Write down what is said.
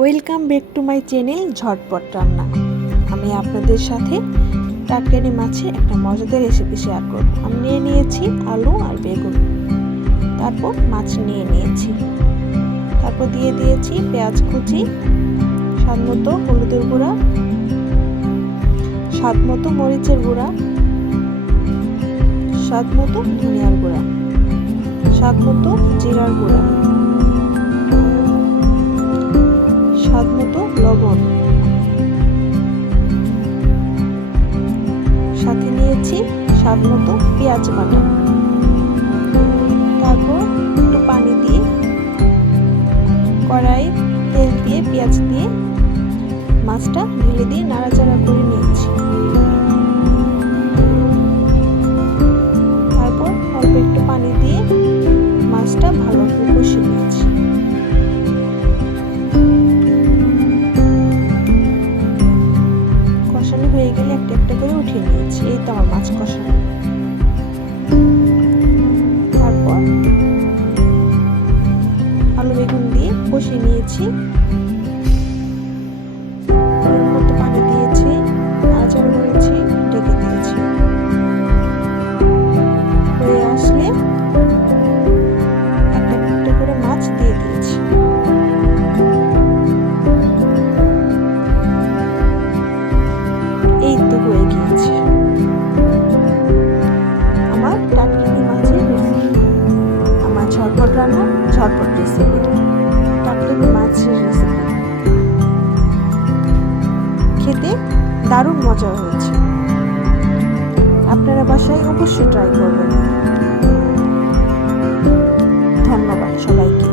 Welcome back to my channel ঝটপট রান্না। আমি আপনাদের সাথে টাটকানি মাছের একটা মজাদার রেসিপি শেয়ার করব। আমি নিয়ে নিয়েছি আলু আর বেগুন, তারপর মাছ নিয়ে নিয়েছি, তারপর দিয়ে দিয়েছি পেঁয়াজ কুচি, স্বাদ মতো হলুদের গুঁড়া, স্বাদ মতো মরিচের গুঁড়া, স্বাদ মতো ধনিয়ার গুঁড়া, স্বাদ মতো জিরার গুঁড়া, স্বাদ মতো লবণ, সাথে নিয়েছি স্বাদ মতো পেঁয়াজ বাটা। তারপর একটু পানি দিয়ে কড়াই তেল দিয়ে পেঁয়াজ দিয়ে মাছটা ঢেলে দিয়ে নাড়াচাড়া করে নিয়েছি। তারপর অল্প একটু পানি দিয়ে মাছটা ভালো করে কষিয়ে নিয়েছি। কষানো হয়ে গেলে একটা একটা করে উঠিয়ে নিয়েছি। এই তো আমার মাছ কষানো। তারপর আলু বেগুন দিয়ে কষিয়ে নিয়েছি, মতো পানি দিয়েছি, নাড়াচাড়া করেছি, ঢেকে দিয়েছি। হয়ে আসলে একটা একটা করে মাছ দিয়ে দিয়েছি। এই তো হয়ে গিয়েছে আমার টাটকানি মাছের রেসিপি, আমার ঝটপট রান্না ঝটপট রেসিপি, টাটকানি মাছের রেসিপি। খেতে দারুণ মজা হয়েছে। আপনারা বাসায় অবশ্যই ট্রাই করবেন। ধন্যবাদ সবাইকে।